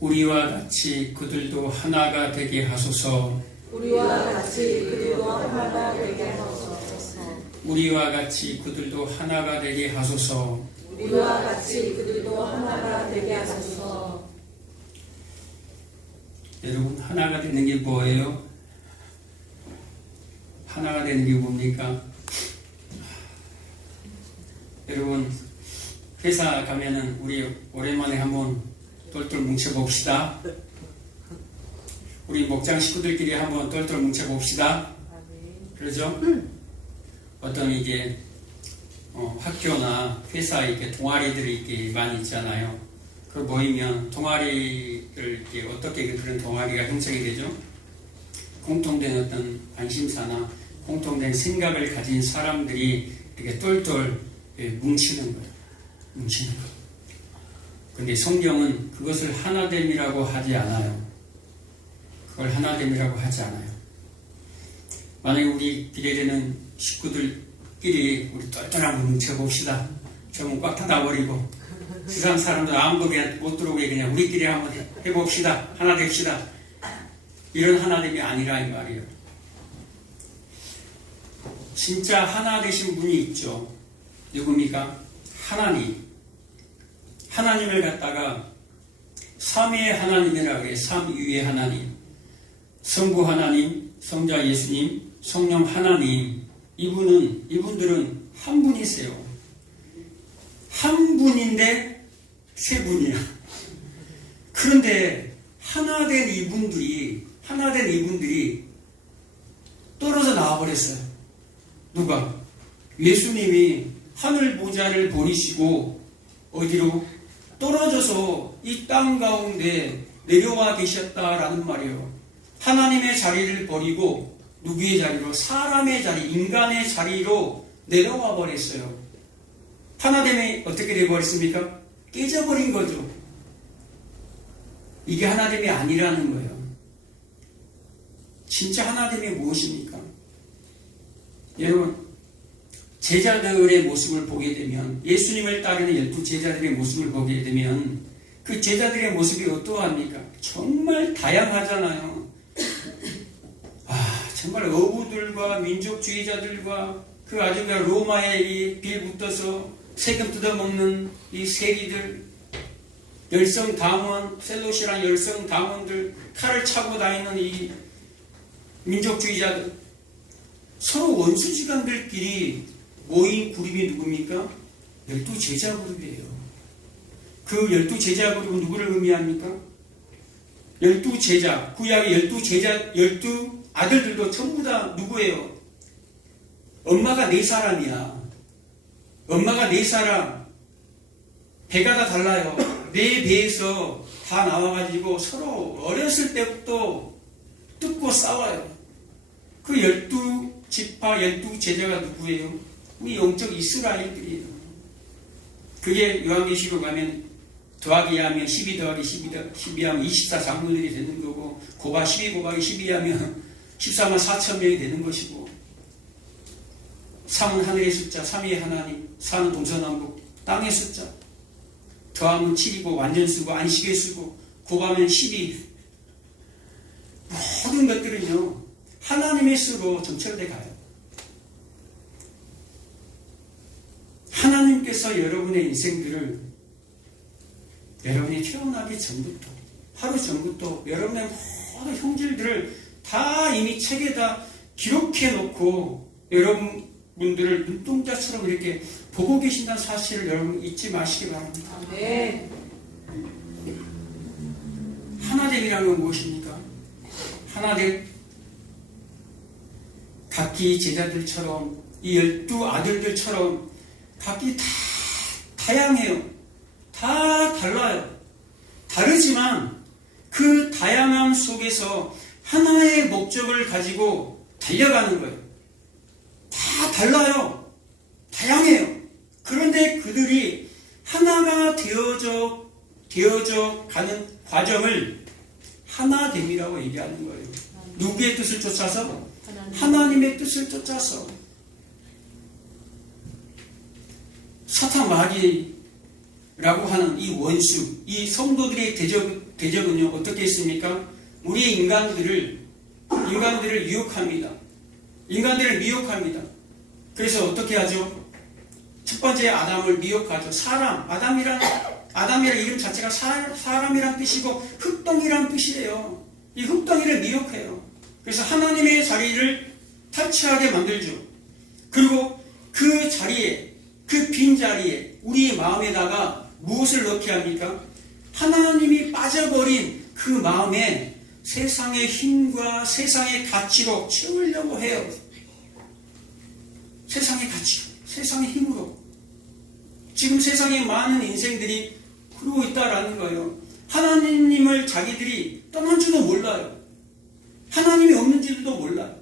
우리와 같이 그들도 하나가 되게 하소서. 우리와 같이 그들도 하나가 되게 하소서. 우리와 같이 그들도 하나가 되게 하소서. 우리와 같이 그들도 하나가 되게 하소서. 여러분, 하나가 되는 게 뭐예요? 하나가 되는 게 뭡니까? 여러분, 회사 가면은 우리 오랜만에 한번 똘똘 뭉쳐봅시다. 우리 목장 식구들끼리 한번 똘똘 뭉쳐봅시다. 그러죠? 어떤 이게 학교나 회사 이렇게 동아리들이 이렇게 많이 있잖아요. 그 모이면 동아리를 이렇게 어떻게 그런 동아리가 형성이 되죠? 공통된 어떤 관심사나 공통된 생각을 가진 사람들이 이렇게 똘똘 뭉치는 거예요. 뭉치는 거. 근데 성경은 그것을 하나됨이라고 하지 않아요. 그걸 하나됨이라고 하지 않아요. 만약에 우리 기대되는 식구들끼리 우리 똘똘하게 뭉쳐봅시다. 저문 꽉 닫아버리고 세상 사람들 아무도 못 들어오게 그냥 우리끼리 한번 해봅시다. 하나 됩시다. 이런 하나됨이 아니라 이 말이에요. 진짜 하나 되신 분이 있죠. 누굽니까? 하나님. 하나님을 갖다가 삼위의 하나님이라고 해요. 삼위의 하나님. 성부 하나님, 성자 예수님, 성령 하나님. 이분들은 한 분이세요. 한 분인데 세 분이야. 그런데 하나 된 이분들이 떨어져 나와버렸어요. 누가? 예수님이 하늘 보좌를 버리시고 어디로? 떨어져서 이 땅 가운데 내려와 계셨다라는 말이에요. 하나님의 자리를 버리고 누구의 자리로? 사람의 자리, 인간의 자리로 내려와 버렸어요. 하나됨이 어떻게 되어버렸습니까? 깨져버린 거죠. 이게 하나됨이 아니라는 거예요. 진짜 하나됨이 무엇입니까? 여러분, 제자들의 모습을 보게 되면, 예수님을 따르는 12제자들의 모습을 보게 되면 그 제자들의 모습이 어떠합니까? 정말 다양하잖아요. 정말 어부들과 민족주의자들과 그 아주 로마에 이 빌붙어서 세금 뜯어먹는 이 세리들, 열성당원, 셀로시란 열성당원들, 칼을 차고 다니는 이 민족주의자들, 서로 원수지간들끼리 모인 그룹이 누굽니까? 12제자 그룹이에요. 그 12제자 그룹은 누구를 의미합니까? 12제자, 구약의 12제자, 12아들들도 전부 다 누구예요? 엄마가 4사람이야. 엄마가 4사람. 배가 다 달라요. 4배에서 다 나와가지고 서로 어렸을 때부터 뜯고 싸워요. 그 12지파, 12제자가 누구예요? 우리 영적 이스라엘들이에요. 그게 요한계시록 가면 더하기 하면 12 더하기 12 하면 24장로들이 되는 거고, 고바 12 곱하기 12 하면 14만 4천 명이 되는 것이고, 3은 하늘의 숫자, 3위의 하나님, 4는 동서남북 땅의 숫자, 더하면 7이고 완전수고 안식의 수고, 곱하면 12. 모든 것들은요 하나님의 수로 점철돼 가요. 하나님께서 여러분의 인생들을 여러분이 태어나기 전부터, 하루 전부터 여러분의 모든 형질들을 다 이미 책에다 기록해 놓고 여러분들을 눈동자처럼 이렇게 보고 계신다는 사실을 여러분 잊지 마시기 바랍니다. 네. 하나됨이라는 건 무엇입니까? 하나됨, 각기 제자들처럼 이 12아들들처럼 각기 다 다양해요. 다 달라요. 다르지만 그 다양함 속에서 하나의 목적을 가지고 달려가는 거예요. 다 달라요. 다양해요. 그런데 그들이 하나가 되어져 가는 과정을 하나됨이라고 얘기하는 거예요. 누구의 뜻을 쫓아서? 하나님의 뜻을 쫓아서. 사탄 마귀 라고 하는 이 원수, 이 성도들의 대적은요, 어떻게 했습니까? 우리 인간들을 유혹합니다. 인간들을 미혹합니다. 그래서 어떻게 하죠? 첫 번째 아담을 미혹하죠. 아담이라는 이름 자체가 사람이란 뜻이고 흙덩이란 뜻이에요. 이 흙덩이를 미혹해요. 그래서 하나님의 자리를 탈취하게 만들죠. 그리고 그 자리에, 그 빈 자리에 우리 마음에다가 무엇을 넣게 합니까? 하나님이 빠져버린 그 마음에 세상의 힘과 세상의 가치로 채우려고 해요. 세상의 가치로, 세상의 힘으로. 지금 세상에 많은 인생들이 그러고 있다라는 거예요. 하나님을 자기들이 떠난 줄도 몰라요. 하나님이 없는지도 몰라요.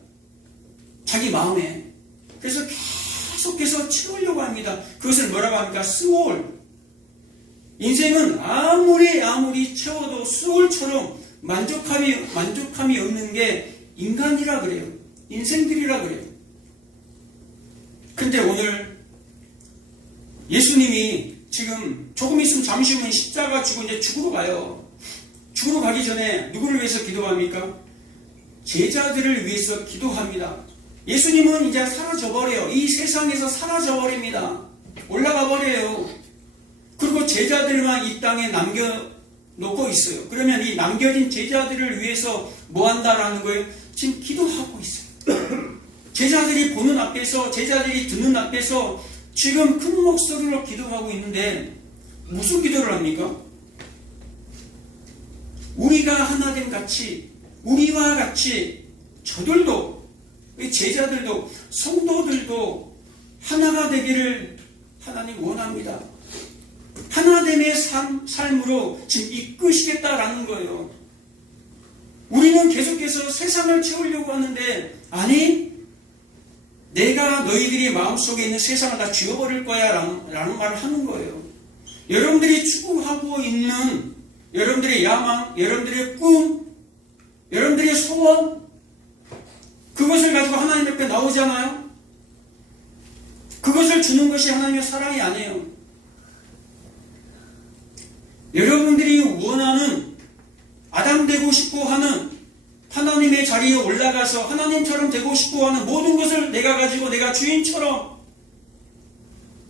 자기 마음에. 그래서 계속해서 채우려고 합니다. 그것을 뭐라고 합니까? 스올. 인생은 아무리 채워도 스올처럼 만족함이 없는 게 인간이라 그래요. 인생들이라 그래요. 근데 오늘 예수님이 지금 조금 있으면 잠시 후면 십자가 지고 이제 죽으러 가요. 죽으러 가기 전에 누구를 위해서 기도합니까? 제자들을 위해서 기도합니다. 예수님은 이제 사라져버려요. 이 세상에서 사라져버립니다. 올라가 버려요. 그리고 제자들만 이 땅에 남겨놓고 있어요. 그러면 이 남겨진 제자들을 위해서 뭐 한다라는 거예요? 지금 기도하고 있어요. 제자들이 보는 앞에서, 제자들이 듣는 앞에서 지금 큰 목소리로 기도하고 있는데 무슨 기도를 합니까? 우리가 하나됨 같이, 우리와 같이 저들도, 제자들도, 성도들도 하나가 되기를 하나님 원합니다. 하나됨의 삶으로 지금 이끄시겠다라는 거예요. 우리는 계속해서 세상을 채우려고 하는데, 아니, 내가 너희들이 마음속에 있는 세상을 다 지워버릴 거야 라는 말을 하는 거예요. 여러분들이 추구하고 있는 여러분들의 야망, 여러분들의 꿈, 여러분들의 소원, 그것을 가지고 하나님 옆에 나오잖아요. 그것을 주는 것이 하나님의 사랑이 아니에요. 여러분들이 원하는, 아담 되고 싶고 하는, 하나님의 자리에 올라가서 하나님처럼 되고 싶고 하는 모든 것을 내가 가지고 내가 주인처럼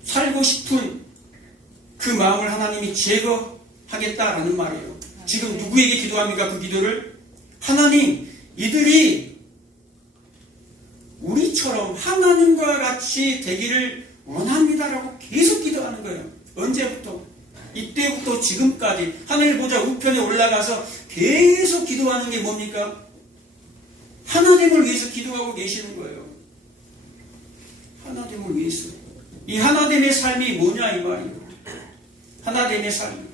살고 싶은 그 마음을 하나님이 제거하겠다라는 말이에요. 지금 누구에게 기도합니까? 그 기도를? 하나님, 이들이 우리처럼 하나님과 같이 되기를 원합니다라고 계속 기도하는 거예요. 언제부터? 이때부터 지금까지 하늘 보좌 우편에 올라가서 계속 기도하는 게 뭡니까? 하나됨을 위해서 기도하고 계시는 거예요. 하나됨을 위해서. 이 하나됨의 삶이 뭐냐 이 말이에요. 하나됨의 삶.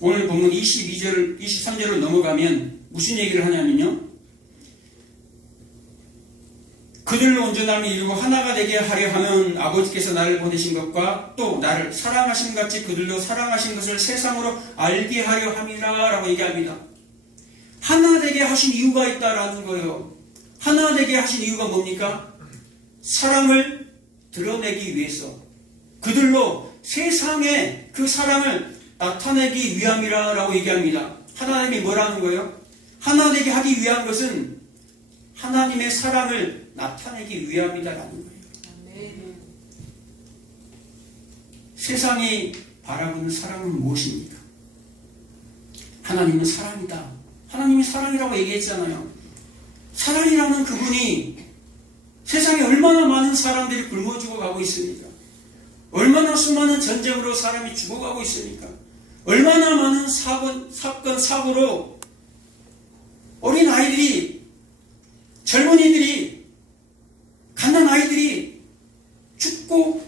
오늘 본문 22절, 23절을 넘어가면 무슨 얘기를 하냐면요. 그들로 온전함을 이루고 하나가 되게 하려 하면 아버지께서 나를 보내신 것과 또 나를 사랑하신 같이 그들도 사랑하신 것을 세상으로 알게 하려 함이라 라고 얘기합니다. 하나 되게 하신 이유가 있다라는 거예요. 하나 되게 하신 이유가 뭡니까? 사랑을 드러내기 위해서. 그들로 세상에 그 사랑을 나타내기 위함이라 라고 얘기합니다. 하나님이 뭐라는 거예요? 하나 되게 하기 위한 것은 하나님의 사랑을 나타내기 위함이다라는 거예요. 세상이 바라보는 사랑은 무엇입니까? 하나님은 사랑이다. 하나님이 사랑이라고 얘기했잖아요. 사랑이라는 그분이 세상에 얼마나 많은 사람들이 굶어 죽어가고 있습니까? 얼마나 수많은 전쟁으로 사람이 죽어가고 있습니까? 얼마나 많은 사건, 사고로 어린 아이들이, 젊은이들이, 갓난 아이들이 죽고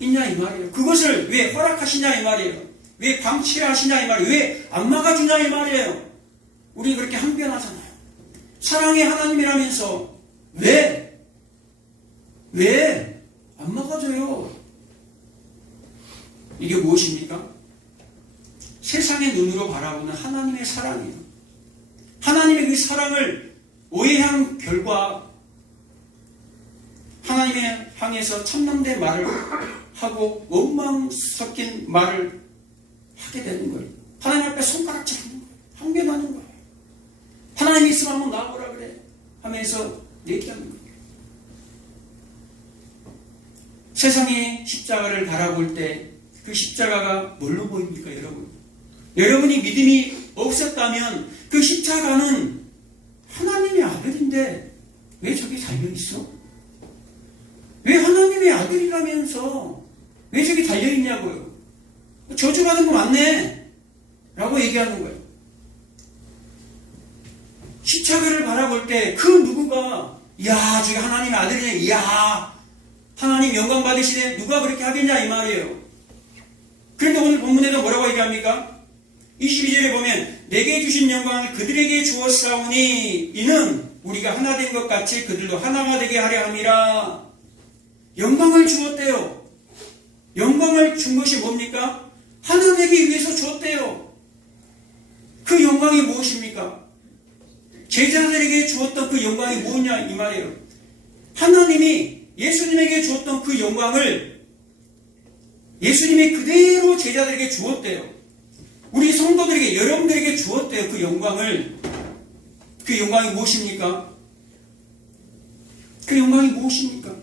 있냐 이 말이에요. 그것을 왜 허락하시냐 이 말이에요. 왜 방치하시냐 이 말이에요. 왜 안 막아주냐 이 말이에요. 우리 그렇게 항변하잖아요. 사랑의 하나님이라면서 왜 안 막아줘요? 이게 무엇입니까? 세상의 눈으로 바라보는 하나님의 사랑이에요. 하나님의 그 사랑을 오해한 결과 하나님의 향해서 참남된 말을 하고 원망 섞인 말을 하게 되는 거예요. 하나님 앞에 손가락질 하는 거예요. 항변하는 거예요. 하나님 있으면 한번 나와보라 그래 하면서 얘기하는 거예요. 세상의 십자가를 바라볼 때 그 십자가가 뭘로 보입니까, 여러분? 여러분이 믿음이 없었다면 그 십자가는 하나님의 아들인데 왜 저기 달려있어? 왜 하나님의 아들이라면서 왜 저기 달려있냐고요? 저주받은 거 맞네 라고 얘기하는 거예요. 십자가를 바라볼 때 그 누구가 이야 저기 하나님의 아들이네, 이야 하나님 영광 받으시네, 누가 그렇게 하겠냐 이 말이에요. 그런데 오늘 본문에도 뭐라고 얘기합니까? 22절에 보면 내게 주신 영광을 그들에게 주었사오니 이는 우리가 하나 된 것 같이 그들도 하나가 되게 하려 함이라. 영광을 주었대요. 영광을 준 것이 뭡니까? 하나 되기 위해서 주었대요. 그 영광이 무엇입니까? 제자들에게 주었던 그 영광이 뭐냐 이 말이에요. 하나님이 예수님에게 주었던 그 영광을 예수님이 그대로 제자들에게 주었대요. 우리 성도들에게, 여러분들에게 주었대요. 그 영광을. 그 영광이 무엇입니까? 그 영광이 무엇입니까?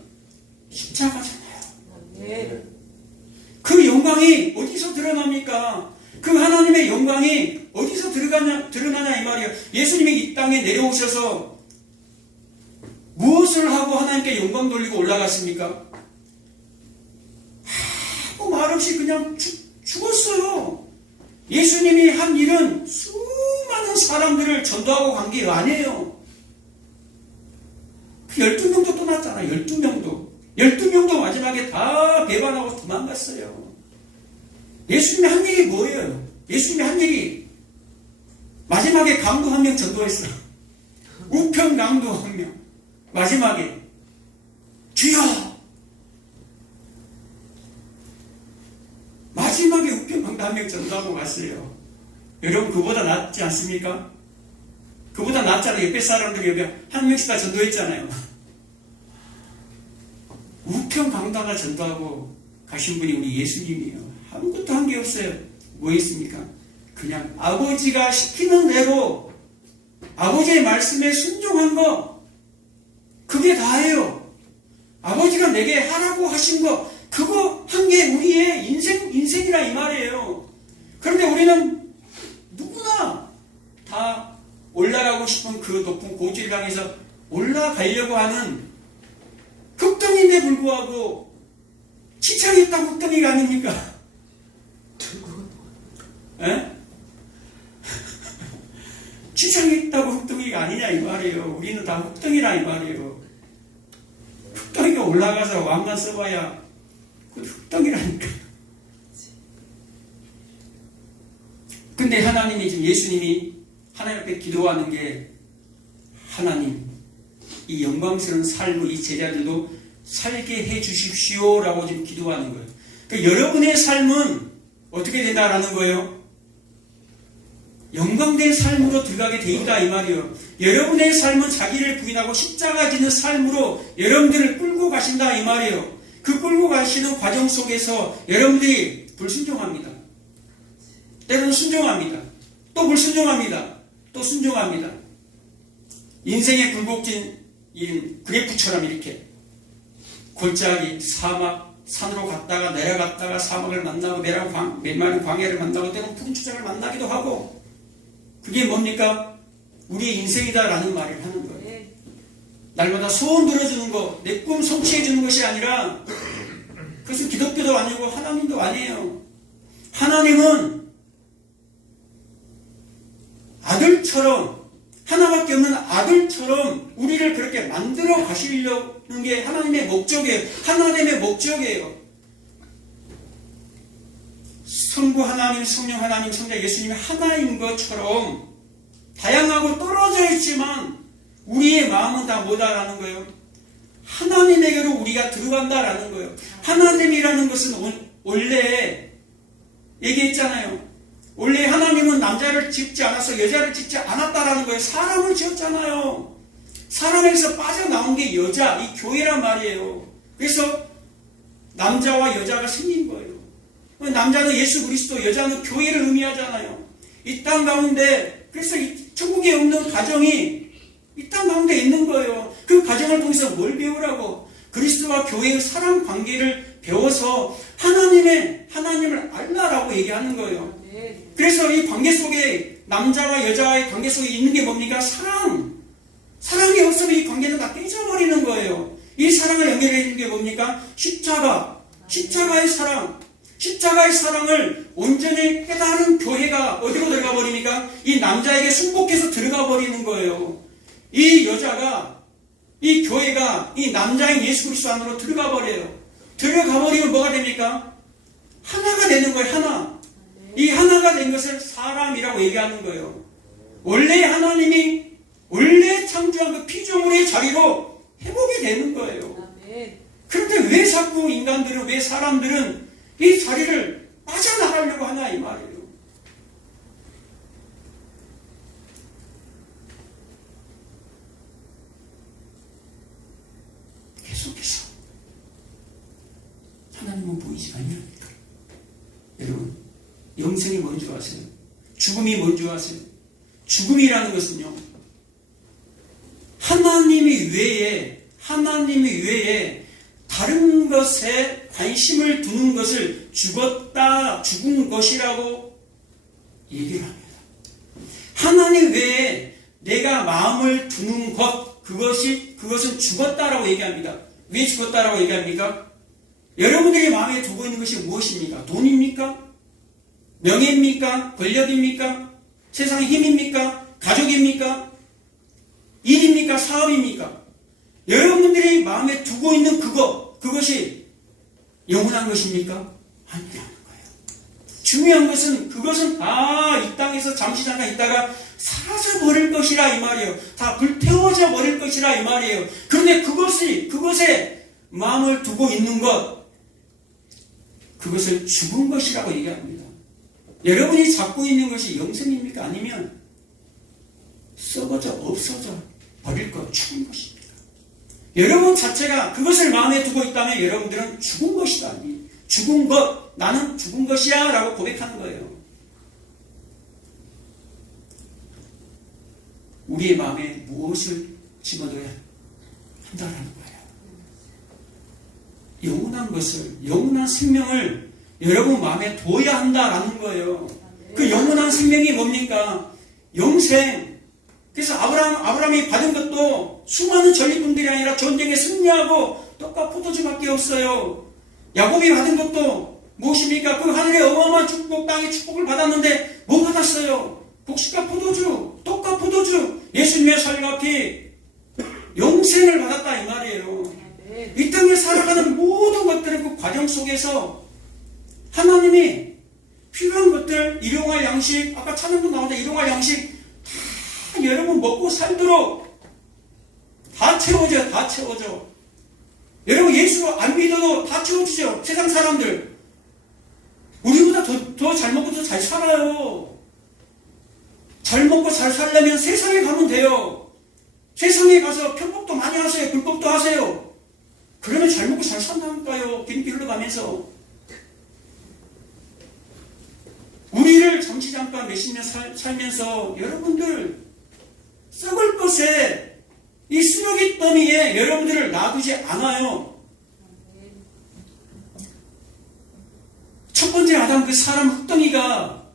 십자가잖아요. 그 영광이 어디서 드러납니까? 그 하나님의 영광이 어디서 드러나냐 이 말이에요. 예수님이 이 땅에 내려오셔서 무엇을 하고 하나님께 영광 돌리고 올라갔습니까? 아무 말 없이 그냥 죽었어요. 예수님이 한 일은 수많은 사람들을 전도하고 간 게 아니에요. 그 12명도 떠났잖아요. 12명도. 12명도 마지막에 다 배반하고 도망갔어요. 예수님이 한 일이 뭐예요? 예수님이 한 일이 마지막에 강도 한 명 전도했어요. 우편 강도 한 명. 마지막에 주여! 마지막에 우편 강도 한 명 전도하고 갔어요. 여러분 그보다 낫지 않습니까? 그보다 낫잖아요. 옆에 사람들이 여기 한 명씩 다 전도했잖아요. 우편 강다가 전도하고 가신 분이 우리 예수님이에요. 아무것도 한 게 없어요. 뭐 있습니까? 그냥 아버지가 시키는 대로 아버지의 말씀에 순종한 거, 그게 다예요. 아버지가 내게 하라고 하신 거, 그거 한 게 우리의 인생이라 이 말이에요. 그런데 우리는 누구나 다 올라가고 싶은 그 높은 고지를 향해서 올라가려고 하는 흑덩이인데 불구하고 지창했다고 흑덩이가 아닙니까? 에? 지창했다고 흑덩이가 아니냐 이 말이에요. 우리는 다 흑덩이라 이 말이에요. 흑덩이가 올라가서 왕관 써봐야 그 흑덩이라니까. 근데 하나님이 지금 예수님이 하나님 앞에 기도하는 게 하나님 이 영광스러운 삶을 이 제자들도 살게 해 주십시오 라고 지금 기도하는 거예요. 그러니까 여러분의 삶은 어떻게 된다라는 거예요? 영광된 삶으로 들어가게 돼 있다 이 말이에요. 여러분의 삶은 자기를 부인하고 십자가 지는 삶으로 여러분들을 끌고 가신다 이 말이에요. 그 끌고 가시는 과정 속에서 여러분들이 불순종합니다. 때로는 순종합니다. 또 불순종합니다. 또 순종합니다. 인생의 굴곡진 그래프처럼 이렇게 골짜기, 사막, 산으로 갔다가 내려갔다가 사막을 만나고 메마른 광야를 만나고 때로는 푸른 추장을 만나기도 하고, 그게 뭡니까? 우리의 인생이다라는 말을 하는 거예요. 날마다 소원 들어주는 거, 내 꿈 성취해 주는 것이 아니라, 그것은 기독교도 아니고 하나님도 아니에요. 하나님은 아들처럼, 하나밖에 없는 아들처럼 우리를 그렇게 만들어 가시려는 게 하나님의 목적이에요. 하나님의 목적이에요. 성부 하나님, 성령 하나님, 성자 예수님이 하나인 것처럼 다양하고 떨어져 있지만 우리의 마음은 다 뭐다라는 거예요? 하나님에게로 우리가 들어간다라는 거예요. 하나님이라는 것은 원래 얘기했잖아요. 원래 하나님은 남자를 짓지 않아서 여자를 짓지 않았다라는 거예요. 사람을 지었잖아요. 사람에게서 빠져나온 게 여자, 이 교회란 말이에요. 그래서 남자와 여자가 생긴 거예요. 남자는 예수 그리스도, 여자는 교회를 의미하잖아요. 이 땅 가운데, 그래서 이 천국에 없는 가정이 이 땅 가운데 있는 거예요. 그 가정을 통해서 뭘 배우라고? 그리스도와 교회의 사랑 관계를 배워서 하나님을 알라라고 얘기하는 거예요. 그래서 이 관계 속에, 남자와 여자의 관계 속에 있는 게 뭡니까? 사랑이 없으면 이 관계는 다 깨져버리는 거예요. 이 사랑을 연결해 주는 게 뭡니까? 십자가의 사랑. 십자가의 사랑을 온전히 깨달은 교회가 어디로 들어가 버립니까? 이 남자에게 순복해서 들어가 버리는 거예요. 이 여자가, 이 교회가 이 남자인 예수 그리스도 안으로 들어가 버려요. 들어가 버리면 뭐가 됩니까? 하나가 되는 거예요. 하나. 이 하나가 된 것을 사람이라고 얘기하는 거예요. 원래 하나님이 원래 창조한 그 피조물의 자리로 회복이 되는 거예요. 그런데 왜 자꾸 인간들은, 왜 사람들은 이 자리를 빠져나가려고 하나 이 말이에요. 계속해서 하나님은 보이지 않습니까? 여러분, 영생이 뭔지 아세요? 죽음이 뭔지 아세요? 죽음이라는 것은요, 하나님이 외에 다른 것에 관심을 두는 것을 죽은 것이라고 얘기를 합니다. 하나님 외에 내가 마음을 두는 것, 그것은 죽었다라고 얘기합니다. 왜 죽었다라고 얘기합니까? 여러분들이 마음에 두고 있는 것이 무엇입니까? 돈입니까? 명예입니까? 권력입니까? 세상의 힘입니까? 가족입니까? 일입니까? 사업입니까? 여러분들이 마음에 두고 있는 그것이 영원한 것입니까? 아니라는 거예요. 중요한 것은 그것은 다 이 땅에서 잠시 잠깐 있다가 사라져 버릴 것이라 이 말이에요. 다 불태워져 버릴 것이라 이 말이에요. 그런데 그것에 마음을 두고 있는 그것을 죽은 것이라고 얘기합니다. 여러분이 잡고 있는 것이 영생입니까? 아니면 썩어져 없어져 버릴 것, 죽은 것입니까? 여러분 자체가 그것을 마음에 두고 있다면 여러분들은 죽은 것이다. 죽은 것, 나는 죽은 것이야 라고 고백하는 거예요. 우리의 마음에 무엇을 집어넣어야 한다라는 거예요. 영원한 것을, 영원한 생명을 여러분 마음에 둬야 한다라는 거예요. 그 영원한 생명이 뭡니까? 영생. 그래서 아브라함이 받은 것도 수많은 전리품들이 아니라 전쟁에 승리하고 떡과 포도주밖에 없어요. 야곱이 받은 것도 무엇입니까? 그 하늘의 어마어마한 축복, 땅의 축복을 받았는데 뭐 받았어요? 곡식과 포도주, 떡과 포도주, 예수님의 살과 피, 영생을 받았다 이 말이에요. 이 땅에 살아가는 모든 것들은 그 과정 속에서 하나님이 필요한 것들, 일용할 양식, 아까 찬양도 나오는데 일용할 양식 다 여러분 먹고 살도록 다 채워져. 여러분 예수 안 믿어도 다 채워주죠. 세상 사람들 우리보다 더 잘 먹고 더 잘 살아요. 잘 먹고 잘 살려면 세상에 가면 돼요. 세상에 가서 편법도 많이 하세요. 불법도 하세요. 그러면 잘 먹고 잘 산다니까요. 기름기 흘러가면서. 우리를 잠시 잠깐 몇십 년 살면서 여러분들 썩을 것에 이 쓰레기 더미에 여러분들을 놔두지 않아요. 첫 번째 아담 그 사람 흙덩이가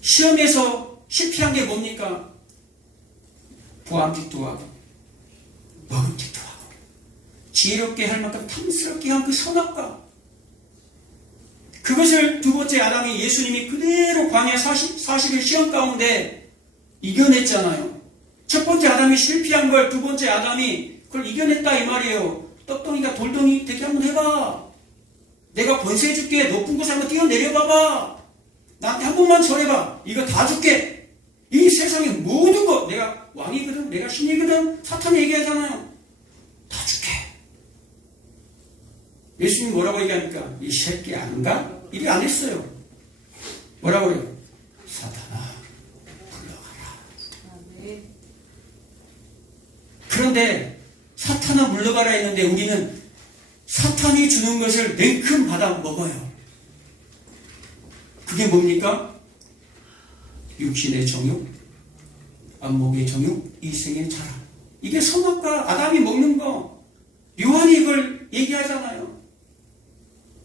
시험에서 실패한 게 뭡니까? 보암짓도 하고 먹음짓도 하고 지혜롭게 할 만큼 탐스럽게 한 그 선악과, 그것을 두 번째 아담이 예수님이 그대로 광야 40일 시험 가운데 이겨냈잖아요. 첫 번째 아담이 실패한 걸 두 번째 아담이 그걸 이겨냈다 이 말이에요. 떡덩이가 돌덩이 되게 한번 해봐. 내가 권세 줄게. 높은 곳에 한번 뛰어내려봐봐. 나한테 한 번만 절해봐. 이거 다 줄게. 이 세상의 모든 것, 내가 왕이거든, 내가 신이거든, 사탄이 얘기하잖아요. 다 줄게. 예수님 뭐라고 얘기합니까? 이 새끼 안 가? 이리 안 했어요. 뭐라고 해요? 사탄아, 물러가라. 그런데 사탄아 물러가라 했는데 우리는 사탄이 주는 것을 냉큼 받아 먹어요. 그게 뭡니까? 육신의 정욕, 안목의 정욕, 이생의 자랑. 이게 선악과 아담이 먹는 거. 요한이 이걸 얘기하잖아요.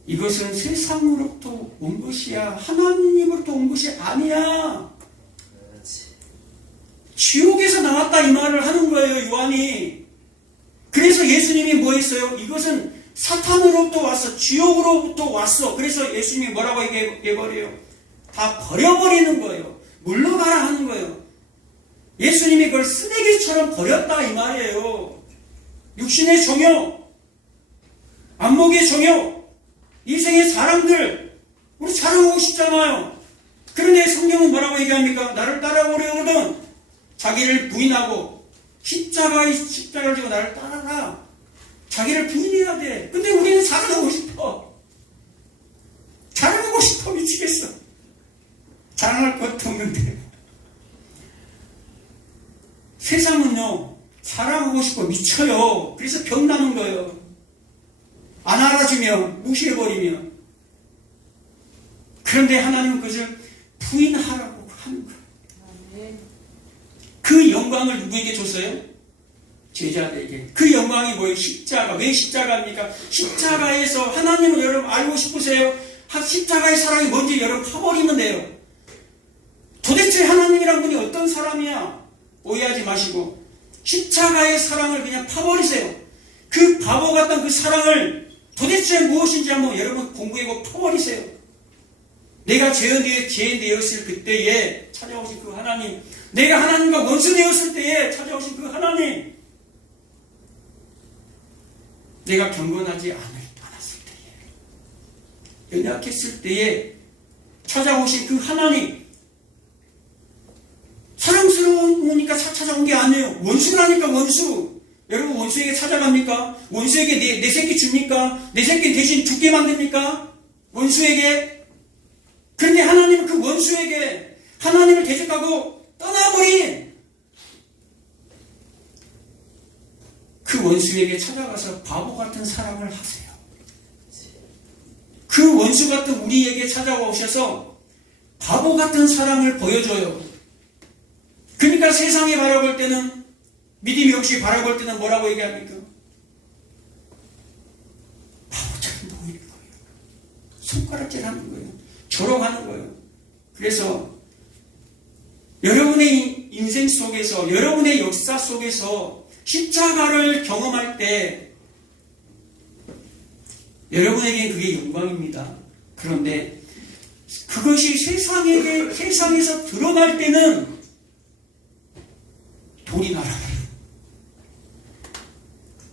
이것은 세상으로부터 온 것이야. 하나님으로부터 온 것이 아니야. 지옥에서 나왔다 이 말을 하는 거예요, 요한이. 그래서 예수님이 뭐 했어요? 이것은 사탄으로부터 왔어. 지옥으로부터 왔어. 그래서 예수님이 뭐라고 얘기해버려요? 다 버려버리는 거예요. 물러가라 하는 거예요. 예수님이 그걸 쓰레기처럼 버렸다 이 말이에요. 육신의 정욕, 안목의 정욕, 이생의 사랑들 우리 자랑하고 싶잖아요. 그런데 성경은 뭐라고 얘기합니까? 나를 따라오려거든 자기를 부인하고 십자가를 지고 나를 따라라. 자기를 부인해야 돼. 근데 우리는 자랑하고 싶어. 자랑하고 싶어 미치겠어. 자랑할 것도 없는데. 세상은요, 자랑하고 싶어 미쳐요. 그래서 병나는 거예요. 안 알아주면, 무시해버리면. 그런데 하나님은 그것을 부인하라고 하는 거예요. 그 영광을 누구에게 줬어요? 제자들에게. 그 영광이 뭐예요? 십자가. 왜 십자가입니까? 십자가에서 하나님을 여러분 알고 싶으세요? 십자가의 사랑이 뭔지 여러분 파버리면 돼요. 도대체 하나님이란 분이 어떤 사람이야? 오해하지 마시고 십자가의 사랑을 그냥 파버리세요. 그 바보 같던 그 사랑을 도대체 무엇인지 한번 여러분 공부해보고 파버리세요. 내가 죄인 되었을 그때에 찾아오신 그 하나님, 내가 하나님과 원수 되었을 때에 찾아오신 그 하나님, 내가 경건하지 않았을 때에, 연약했을 때에 찾아오신 그 하나님, 사랑스러우니까 찾아온 게 아니에요. 원수라니까 원수. 여러분 원수에게 찾아갑니까? 원수에게 내 새끼 줍니까? 내 새끼 대신 죽게 만듭니까? 원수에게. 그런데 하나님은 그 원수에게 하나님을 대적하고 떠나버린 그 원수에게 찾아가서 바보 같은 사랑을 하세요. 그 원수 같은 우리에게 찾아오셔서 바보 같은 사랑을 보여줘요. 그러니까 세상에 바라볼 때는, 믿음이 없이 바라볼 때는 뭐라고 얘기합니까? 바보처럼 보이는 거예요. 손가락질 하는 거예요. 조롱하는 거예요. 그래서 여러분의 인생 속에서, 여러분의 역사 속에서 십자가를 경험할 때 여러분에게 그게 영광입니다. 그런데 그것이 세상에서 드러날 때는 돌이 날아가요.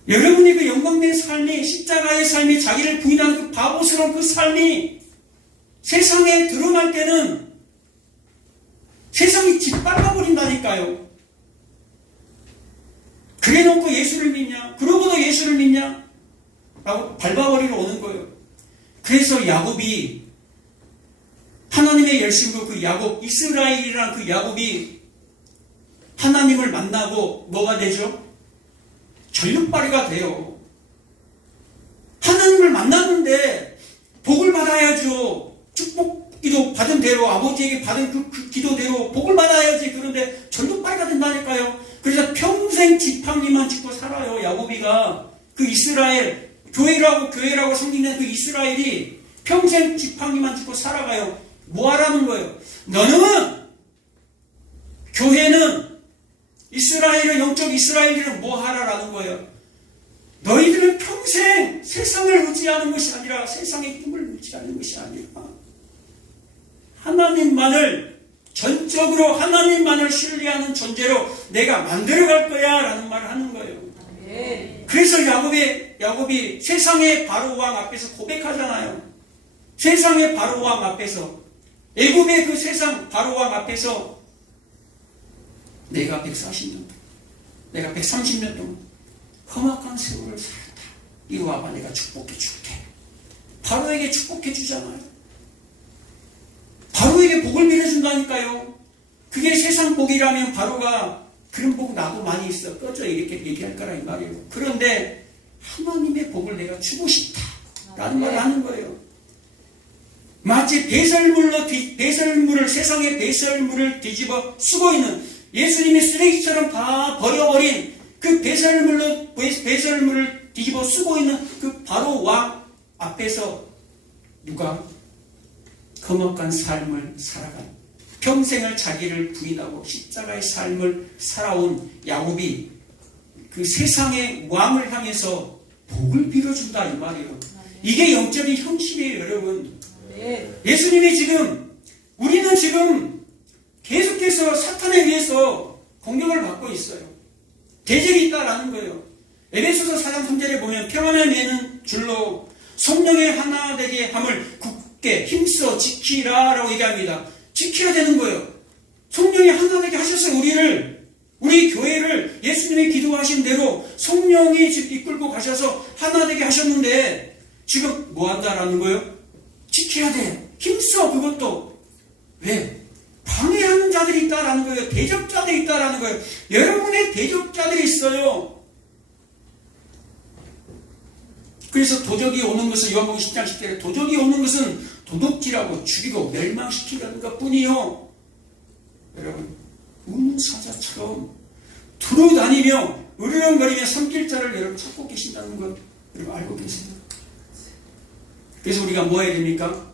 여러분의 그 영광된 삶이, 십자가의 삶이, 자기를 부인하는 그 바보스러운 그 삶이 세상에 드러날 때는 세상이 짓밟아버린다니까요. 그래 놓고 예수를 믿냐? 그러고도 예수를 믿냐? 라고 밟아버리러 오는 거예요. 그래서 야곱이, 하나님의 열심으로 그 야곱, 이스라엘이라는 그 야곱이 하나님을 만나고 뭐가 되죠? 전력발이가 돼요. 하나님을 만났는데 복을 받아야죠. 축복기도 받은 대로, 아버지에게 받은 그 기도대로 복을 받아야지. 그런데 전력발이가 된다니까요. 그래서 평생 지팡이만 짚고 살아요. 야곱이가. 그 이스라엘, 교회라고 성기는 그 이스라엘이 평생 지팡이만 짚고 살아가요. 뭐 하라는 거예요? 너는, 교회는, 이스라엘은, 영적 이스라엘은 뭐 하라라는 거예요? 너희들은 평생 세상을 의지하는 것이 아니라, 세상의 힘을 의지하는 것이 아니라 하나님만을, 전적으로 하나님만을 신뢰하는 존재로 내가 만들어갈 거야 라는 말을 하는 거예요. 그래서 야곱이 세상의 바로왕 앞에서 고백하잖아요. 세상의 바로왕 앞에서, 애굽의 그 세상 바로왕 앞에서 내가 140년 동안, 내가 130년 동안 험악한 세월을 살았다. 이리 와봐, 내가 축복해 줄게. 바로에게 축복해 주잖아요. 바로에게 복을 밀어준다니까요. 그게 세상 복이라면 바로가 그런 복 나도 많이 있어, 꺼져, 이렇게 얘기할 거라 이 말이에요. 그런데 하나님의 복을 내가 주고 싶다. 라는 말을 하는 거예요. 마치 배설물을 세상의 배설물을 뒤집어 쓰고 있는 예수님이 쓰레기처럼 다 버려버린 그 배설물을 뒤집어 쓰고 있는 그 바로 왕 앞에서 누가 거룩한 삶을 살아간 평생을 자기를 부인하고 십자가의 삶을 살아온 야곱이 그 세상의 왕을 향해서 복을 빌어준다 이 말이에요. 이게 영적인 현실이에요, 여러분. 예수님이 우리는 지금 계속해서 사탄에 의해서 공격을 받고 있어요. 대적이 있다라는 거예요. 에베소서 4장 3절에 보면 평안을 매는 줄로 성령의 하나 되게 함을 굳게 힘써 지키라 라고 얘기합니다. 지켜야 되는 거예요. 성령이 하나 되게 하셔서 우리 교회를 예수님이 기도하신 대로 성령이 지금 이끌고 가셔서 하나 되게 하셨는데 지금 뭐 한다라는 거예요? 지켜야 돼. 힘써 그것도. 왜? 방해하는 자들이 있다라는 거예요. 대적자들이 있다라는 거예요. 여러분의 대적자들이 있어요. 그래서 도적이 오는 것은 요한복음 10장 10절에 도적이 오는 것은 도둑질하고 죽이고 멸망시키려는 것뿐이요. 여러분 우문사자처럼 두루다니며 으르렁거리며 섬길 자를 여러분 찾고 계신다는 것 여러분 알고 계세요? 그래서 우리가 뭐 해야 됩니까?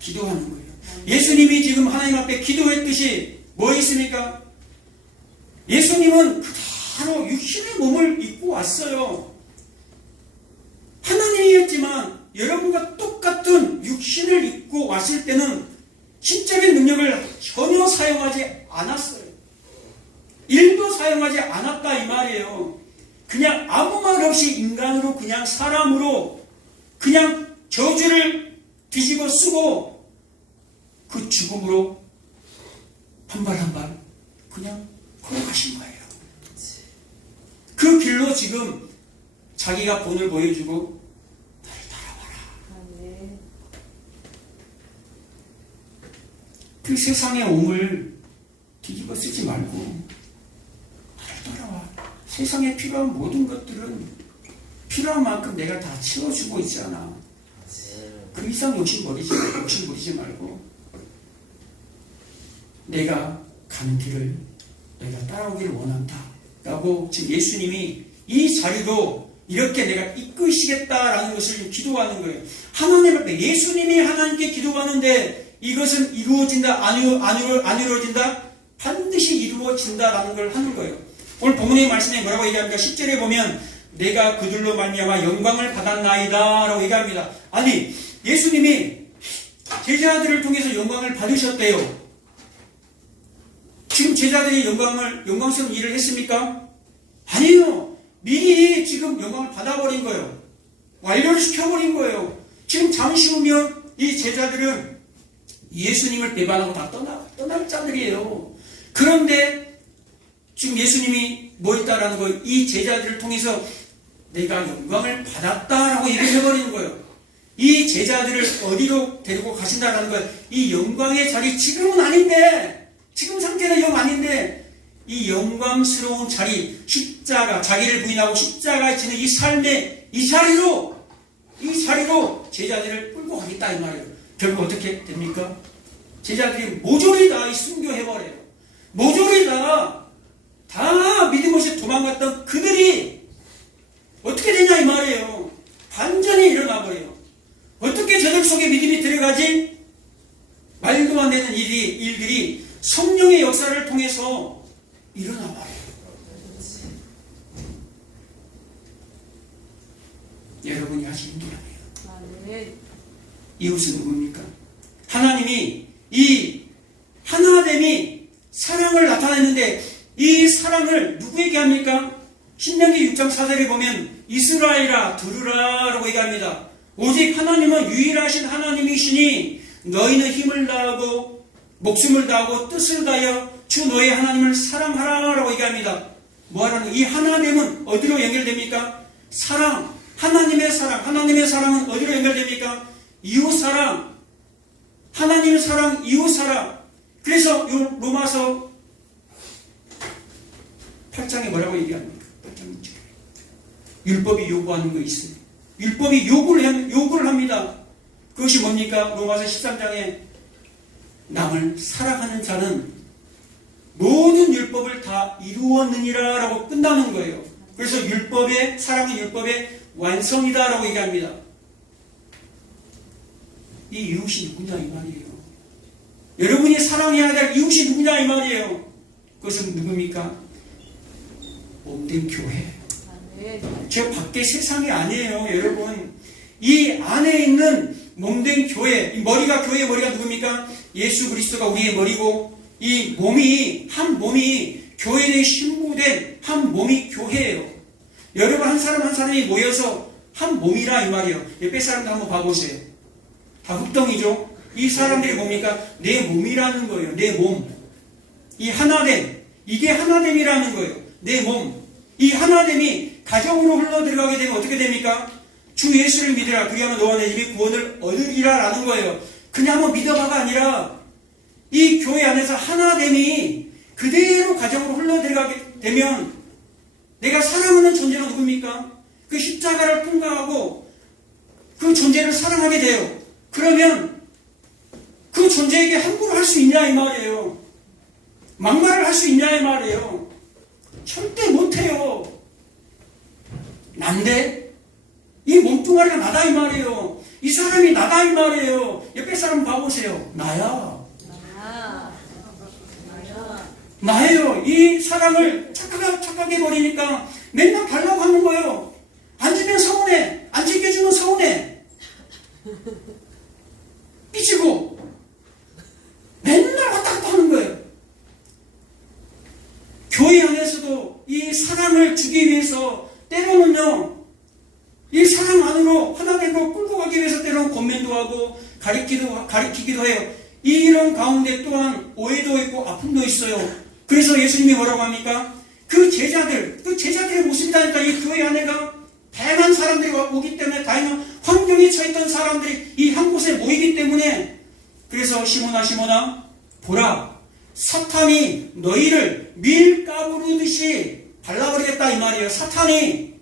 기도하는 거예요. 예수님이 지금 하나님 앞에 기도했듯이 뭐 있습니까? 예수님은 그대로 육신의 몸을 입고 왔어요. 하나님이었지만 여러분과 똑같은 육신을 입고 왔을 때는 신적인 능력을 전혀 사용하지 않았어요. 일도 사용하지 않았다 이 말이에요. 그냥 아무 말 없이 인간으로 그냥 사람으로 그냥 저주를 뒤집어 쓰고 그 죽음으로 한 발 한 발 그냥 걸어가신 거예요. 그 길로 지금 자기가 본을 보여주고 나를 따라와라. 그 세상의 옴을 뒤집어 쓰지 말고 나를 따라와. 세상에 필요한 모든 것들은 필요한 만큼 내가 다 채워주고 있잖아. 그 이상 욕심 부리지 말고 내가 가는 길을 내가 따라오기를 원한다 라고 지금 예수님이 이 자리도 이렇게 내가 이끄시겠다라는 것을 기도하는 거예요. 하나님 앞에 예수님이 하나님께 기도하는데 이것은 이루어진다 안 이루어진다? 반드시 이루어진다라는 걸 하는 거예요. 오늘 본문의 말씀에 뭐라고 얘기합니까? 10절에 보면 내가 그들로 말미암아 영광을 받았나이다 라고 얘기합니다. 아니 예수님이 제자들을 통해서 영광을 받으셨대요. 지금 제자들이 영광스러운 일을 했습니까? 아니요. 미리 지금 영광을 받아버린 거예요. 완료를 시켜버린 거예요. 지금 잠시 후면 이 제자들은 예수님을 배반하고 다 떠날 자들이에요. 그런데 지금 예수님이 뭐 했다라는 거예요? 이 제자들을 통해서 내가 영광을 받았다라고 얘기를 해버리는 거예요. 이 제자들을 어디로 데리고 가신다라는 거예요? 이 영광의 자리 지금은 아닌데 지금 상태는 영 아닌데 이 영광스러운 자리 십자가 자기를 부인하고 십자가에 지는 이 삶의 이 자리로 제자들을 끌고 가겠다 이 말이에요. 결국 어떻게 됩니까? 제자들이 모조리 다 순교해버려요. 모조리 다 믿음 없이 도망갔던 그들이 어떻게 되냐 이 말이에요. 반전이 일어나버려요. 어떻게 저들 속에 믿음이 들어가지? 말도 안 되는 일들이 성령의 역사를 통해서 일어나버려요. 여러분이 하신 일이에요. 이웃은 누굽니까? 하나님이 이 하나됨이 사랑을 나타내는데 이 사랑을 누구에게 합니까? 신명기 6장 4절에 보면 이스라엘아 들으라 라고 얘기합니다. 오직 하나님은 유일하신 하나님이시니 너희는 힘을 다하고 목숨을 다하고 뜻을 다하여 주 너의 하나님을 사랑하라 라고 얘기합니다. 뭐하라는 이 하나됨은 어디로 연결됩니까? 사랑, 하나님의 사랑은 어디로 연결됩니까? 이웃사랑, 하나님의 사랑, 이웃사랑. 그래서 요 로마서 8장에 뭐라고 얘기합니까? 8장 6절에 율법이 요구하는 거 있습니다. 율법이 요구를 합니다. 그것이 뭡니까? 로마서 13장에 남을 사랑하는 자는 모든 율법을 다 이루었느니라 라고 끝나는 거예요. 그래서 사랑은 율법의 완성이다 라고 얘기합니다. 이 이웃이 누구냐 이 말이에요. 여러분이 사랑해야 될 이웃이 누구냐 이 말이에요. 그것은 누굽니까? 몸된 교회. 저 밖에 세상이 아니에요. 여러분 이 안에 있는 몸된 교회, 이 머리가 교회의 머리가 누굽니까? 예수 그리스도가 우리의 머리고 이 몸이 한 몸이 교회에 신부된 한 몸이 교회예요. 여러분 한 사람 한 사람이 모여서 한 몸이라 이 말이에요. 옆에 사람도 한번 봐보세요. 다 흙덩이죠. 이 사람들이 뭡니까? 내 몸이라는 거예요. 내 몸. 이 하나됨. 이게 하나됨이라는 거예요. 내 몸. 이 하나됨이 가정으로 흘러 들어가게 되면 어떻게 됩니까? 주 예수를 믿으라. 그리하면 너와 내 집이 구원을 얻으리라 라는 거예요. 그냥 한번 믿어봐가 아니라 이 교회 안에서 하나됨이 그대로 가정으로 흘러 들어가게 되면 내가 사랑하는 존재가 누굽니까? 그 십자가를 통과하고 그 존재를 사랑하게 돼요. 그러면 그 존재에게 함부로 할 수 있냐 이 말이에요. 막말을 할 수 있냐 이 말이에요. 절대 못해요. 난데? 이 몸뚱아리가 나다 이 말이에요. 이 사람이 나다 이 말이에요. 옆에 사람 봐보세요. 나야. 나예요. 이 사람을 착하게 버리니까 맨날 달라고 하는 거예요. 안 주면 서운해. 안 챙겨주면 서운해. 삐지고 맨날 왔다 갔다 하는 거예요. 교회 안에서도 이 사랑을 주기 위해서 때로는요, 이 사랑 안으로 하나님으로 끌고 가기 위해서 때로는 권면도 하고 가리키기도 해요. 이런 가운데 또한 오해도 있고 아픔도 있어요. 그래서 예수님이 뭐라고 합니까? 그 제자들의 모습이라니까. 이 교회 안에가 다양한 사람들이 오기 때문에, 다양한 환경에 처했던 사람들이 이 한 곳에 모이기 때문에, 그래서 시몬아 보라, 사탄이 너희를 밀가부르듯이 발라버리겠다 이 말이에요. 사탄이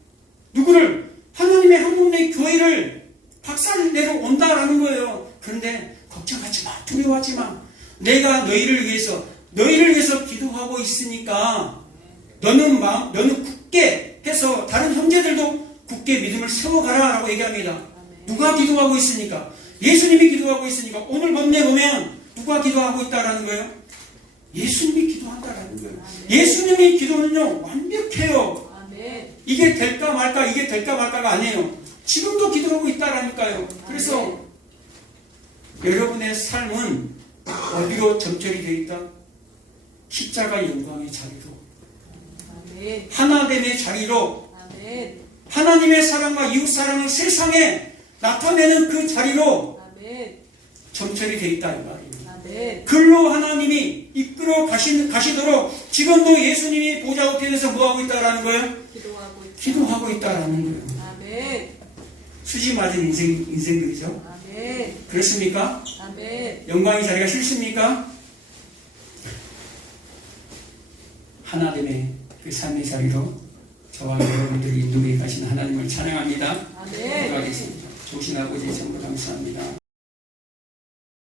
누구를? 하나님의 한 몸의 교회를 박살내러 온다라는 거예요. 그런데 걱정하지 마, 두려워하지 마. 내가 너희를 위해서 기도하고 있으니까 너는 굳게 해서 다른 형제들도 굳게 믿음을 세워가라 라고 얘기합니다. 누가 기도하고 있으니까? 예수님이 기도하고 있으니까. 오늘 본문에 보면 누가 기도하고 있다라는 거예요? 예수님이 기도한다라는 거예요. 예수님의 기도는요 완벽해요. 이게 될까 말까가 아니에요. 지금도 기도하고 있다라니까요. 그래서 여러분의 삶은 어디로 점철이 되어 있다? 십자가 영광의 자리로, 하나됨의 자리로, 하나님의 사랑과 이웃 사랑을 세상에 나타내는 그 자리로 점철이 되어 있다 이 말이에요. 글로 하나님이 이끌어 가시도록 지금도 예수님이 보좌 우편에서 뭐하고 있다라는 거예요? 기도하고 있다라는 거예요. 수지 맞은 인생들이죠. 그렇습니까? 영광의 자리가 싫습니까? 하나됨의 그 삶의 자리로 저와 여러분들이 인도에 가신 하나님을 찬양합니다. 기도하겠습니다. 좋으신 아버지 정말 감사합니다.